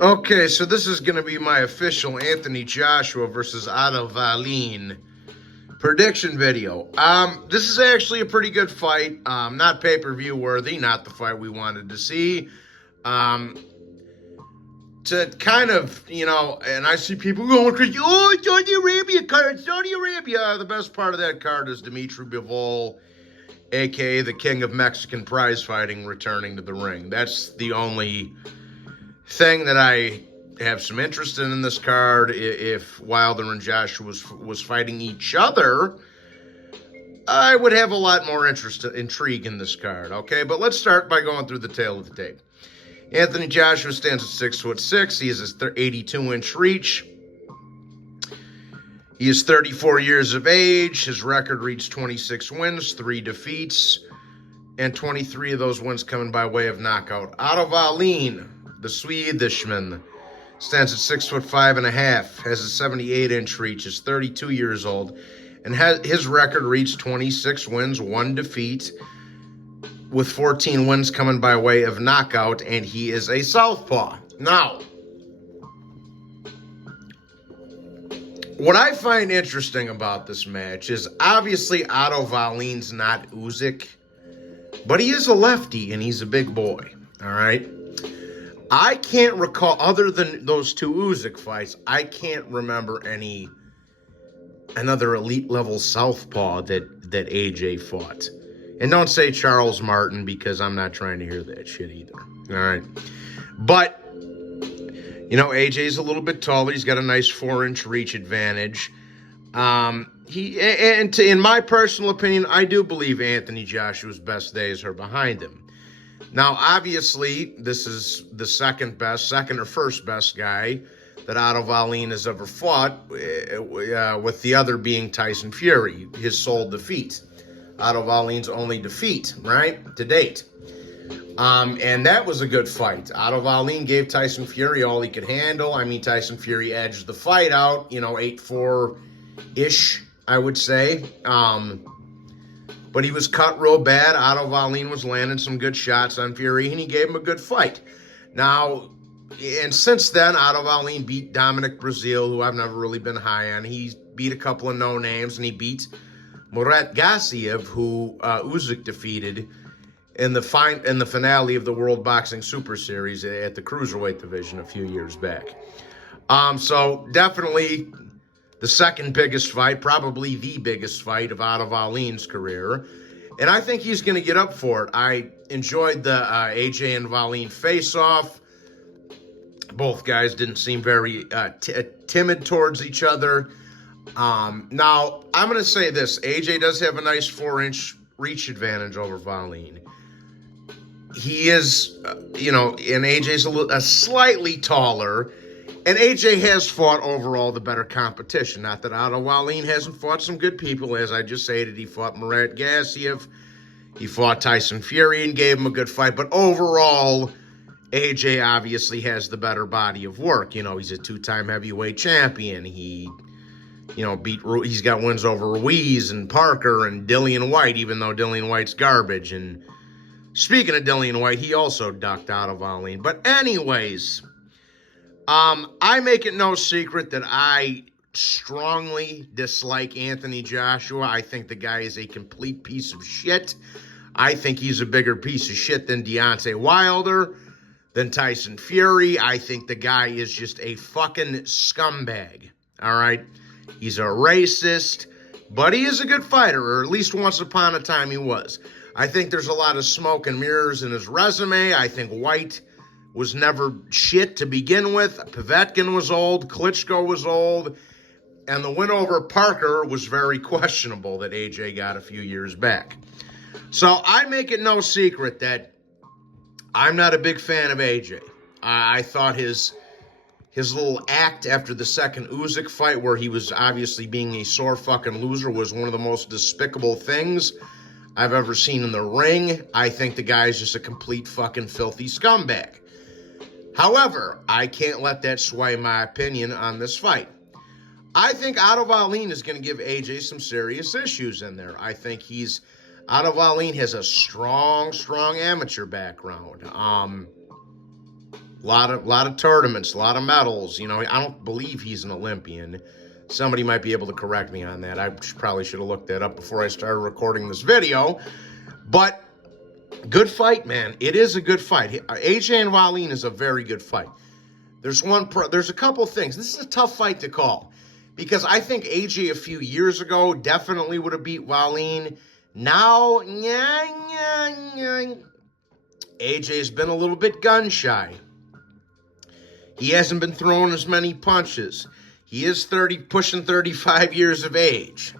Okay, so this is going to be my official Anthony Joshua versus Otto Wallin prediction video. This is actually a pretty good fight. Not pay-per-view worthy, not the fight we wanted to see. Um, to kind of, and I see people going crazy, oh, Saudi Arabia card, Saudi Arabia. The best part of that card is Dimitri Bivol, a.k.a. the king of Mexican prize fighting, returning to the ring. That's the only thing that I have some interest in this card. If Wilder and Joshua was fighting each other, I would have a lot more intrigue in this card. Okay, but let's start by going through the tail of the tape. Anthony Joshua stands at 6'6". He has his 82-inch reach. He is 34 years of age. His record reads 26 wins, 3 defeats, and 23 of those wins coming by way of knockout. Otto Wallin, the Swedishman, stands at 6'5.5", has a 78-inch reach, is 32 years old, and his record reads 26 wins, 1 defeat, with 14 wins coming by way of knockout, and he is a southpaw. Now, what I find interesting about this match is obviously Otto Wallin's not Usyk, but he is a lefty and he's a big boy, all right? I can't recall, other than those two Usyk fights, I can't remember another elite level southpaw that AJ fought. And don't say Charles Martin, because I'm not trying to hear that shit either. All right. But, AJ's a little bit taller. He's got a nice 4-inch reach advantage. In my personal opinion, I do believe Anthony Joshua's best days are behind him. Now, obviously, this is the second or first best guy that Otto Wallin has ever fought, with the other being Tyson Fury, his sole defeat. Otto Wallin's only defeat, right, to date. And that was a good fight. Otto Wallin gave Tyson Fury all he could handle. I mean, Tyson Fury edged the fight out, 8-4-ish, I would say. But he was cut real bad. Otto Wallin was landing some good shots on Fury, and he gave him a good fight. Now, and since then, Otto Wallin beat Dominic Breazeale, who I've never really been high on. He beat a couple of no-names, and he beat Murat Gassiev, who Usyk defeated in the finale of the World Boxing Super Series at the Cruiserweight division a few years back. So definitely the second biggest fight, probably the biggest fight of Otto Wallin's career. And I think he's going to get up for it. I enjoyed the AJ and Wallin face-off. Both guys didn't seem very timid towards each other. Now, I'm going to say this. AJ does have a nice 4-inch reach advantage over Wallin. He is, and AJ's a slightly taller, and AJ has fought overall the better competition. Not that Otto Wallin hasn't fought some good people, as I just stated. He fought Murat Gassiev. He fought Tyson Fury and gave him a good fight. But overall, AJ obviously has the better body of work. He's a 2-time heavyweight champion. He's got wins over Ruiz and Parker and Dillian White, even though Dillian White's garbage. And speaking of Dillian White, he also ducked out of Wallin. But anyways, I make it no secret that I strongly dislike Anthony Joshua. I think the guy is a complete piece of shit. I think he's a bigger piece of shit than Deontay Wilder, than Tyson Fury. I think the guy is just a fucking scumbag, all right? He's a racist, but he is a good fighter, or at least once upon a time he was. I think there's a lot of smoke and mirrors in his resume. I think White was never shit to begin with. Povetkin was old. Klitschko was old. And the win over Parker was very questionable that AJ got a few years back. So I make it no secret that I'm not a big fan of AJ. I thought his little act after the second Usyk fight, where he was obviously being a sore fucking loser, was one of the most despicable things I've ever seen in the ring. I think the guy's just a complete fucking filthy scumbag. However, I can't let that sway my opinion on this fight. I think Otto Wallin is going to give AJ some serious issues in there. I think Otto Wallin has a strong amateur background. lot of tournaments, a lot of medals. You know, I don't believe he's an Olympian. Somebody might be able to correct me on that. I probably should have looked that up before I started recording this video. But good fight, man. It is a good fight. AJ and Wallin is a very good fight. There's a couple things. This is a tough fight to call because I think AJ a few years ago definitely would have beat Wallin. Now, AJ's been a little bit gun shy. He hasn't been throwing as many punches. He is pushing 35 years of age.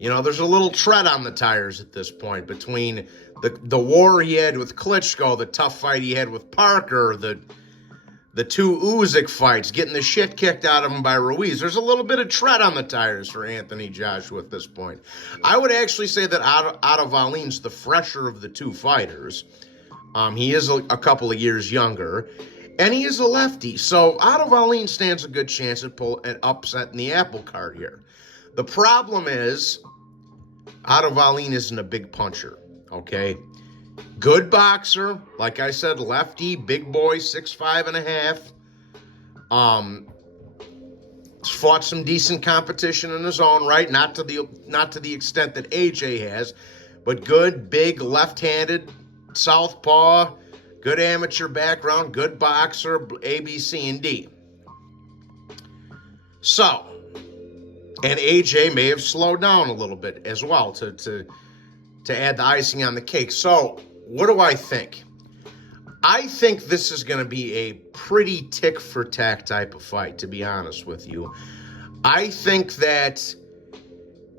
You know, there's a little tread on the tires at this point between the war he had with Klitschko, the tough fight he had with Parker, the two Usyk fights, getting the shit kicked out of him by Ruiz. There's a little bit of tread on the tires for Anthony Joshua at this point. I would actually say that Otto Wallin's the fresher of the two fighters. He is a couple of years younger, and he is a lefty. So Otto Wallin stands a good chance at upsetting the apple cart here. The problem is Otto Wallin isn't a big puncher, okay? Good boxer, like I said, lefty, big boy, 6'5.5". Fought some decent competition in his own right, not to the extent that AJ has, but good, big, left-handed, southpaw, good amateur background, good boxer, A, B, C, and D. So, and AJ may have slowed down a little bit as well to add the icing on the cake. So, what do I think? I think this is going to be a pretty tick-for-tack type of fight, to be honest with you. I think that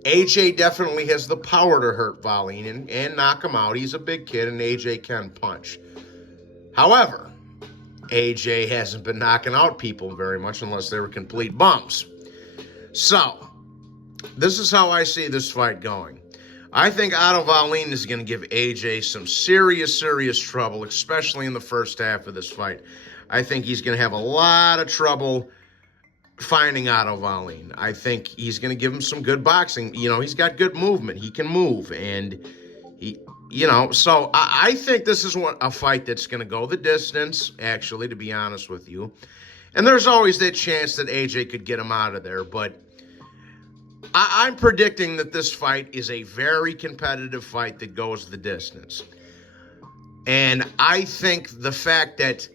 AJ definitely has the power to hurt Wallin and knock him out. He's a big kid, and AJ can punch. However, AJ hasn't been knocking out people very much unless they were complete bums. So, this is how I see this fight going. I think Otto Wallin is going to give AJ some serious trouble, especially in the first half of this fight. I think he's going to have a lot of trouble finding Otto Wallin. I think he's going to give him some good boxing. You know, he's got good movement. He can move, and so I think this is a fight that's going to go the distance, actually, to be honest with you. And there's always that chance that AJ could get him out of there, but I'm predicting that this fight is a very competitive fight that goes the distance. And I think the fact that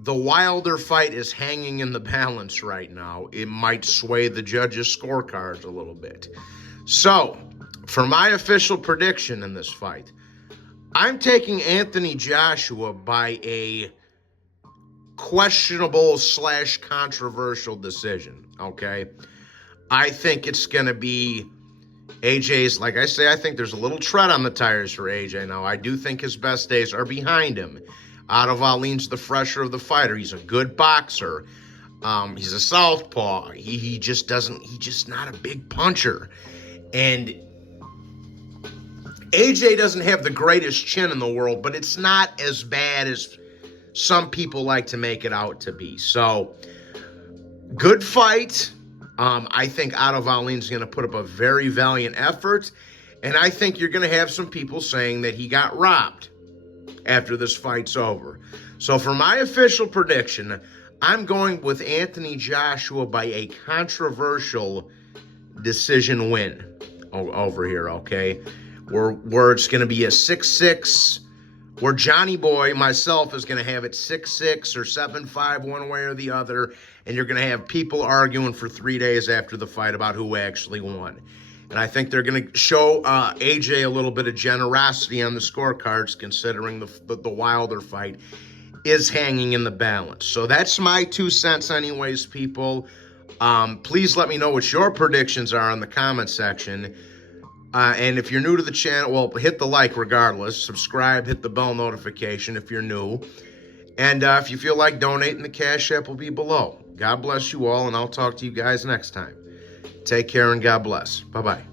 the Wilder fight is hanging in the balance right now, it might sway the judges' scorecards a little bit. So, for my official prediction in this fight, I'm taking Anthony Joshua by a questionable/controversial decision, okay? I think it's going to be AJ's, like I say, I think there's a little tread on the tires for AJ now. I do think his best days are behind him. Otto Wallin's the fresher of the fighter. He's a good boxer. He's a southpaw. He's just not a big puncher. And AJ doesn't have the greatest chin in the world, but it's not as bad as some people like to make it out to be. So, good fight. I think Otto Wallin's going to put up a very valiant effort, and I think you're going to have some people saying that he got robbed after this fight's over. So for my official prediction, I'm going with Anthony Joshua by a controversial decision win over here, okay? Where it's going to be a 6-6, where Johnny Boy, myself, is going to have it 6-6 or 7-5 one way or the other, and you're going to have people arguing for 3 days after the fight about who actually won. And I think they're going to show AJ a little bit of generosity on the scorecards, considering the Wilder fight is hanging in the balance. So that's my 2 cents anyways, people. Please let me know what your predictions are in the comment section. And if you're new to the channel, well, hit the like regardless. Subscribe, hit the bell notification if you're new. And if you feel like donating, the Cash App will be below. God bless you all, and I'll talk to you guys next time. Take care and God bless. Bye-bye.